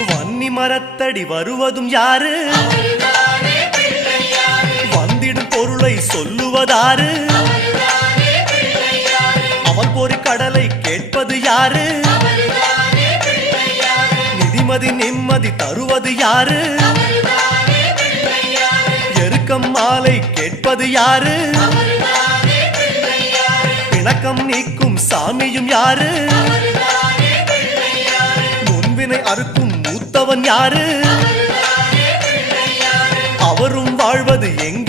வன்னி மரத்தடி வருவதும் யாரு? வந்திடும் பொருளை சொல்லுவதாரு? அவன் பொறி கடலை கேட்பது யாரு? நிதிமதி நிம்மதி தருவது யாரு? எருக்கம் மாலை கேட்பது யாரு? பிணக்கம் நீக்கும் சாமியும் யாரு? முன்வினை அறுக்கும் மூத்தவன் யாரு? அவரும் வாழ்வது எங்க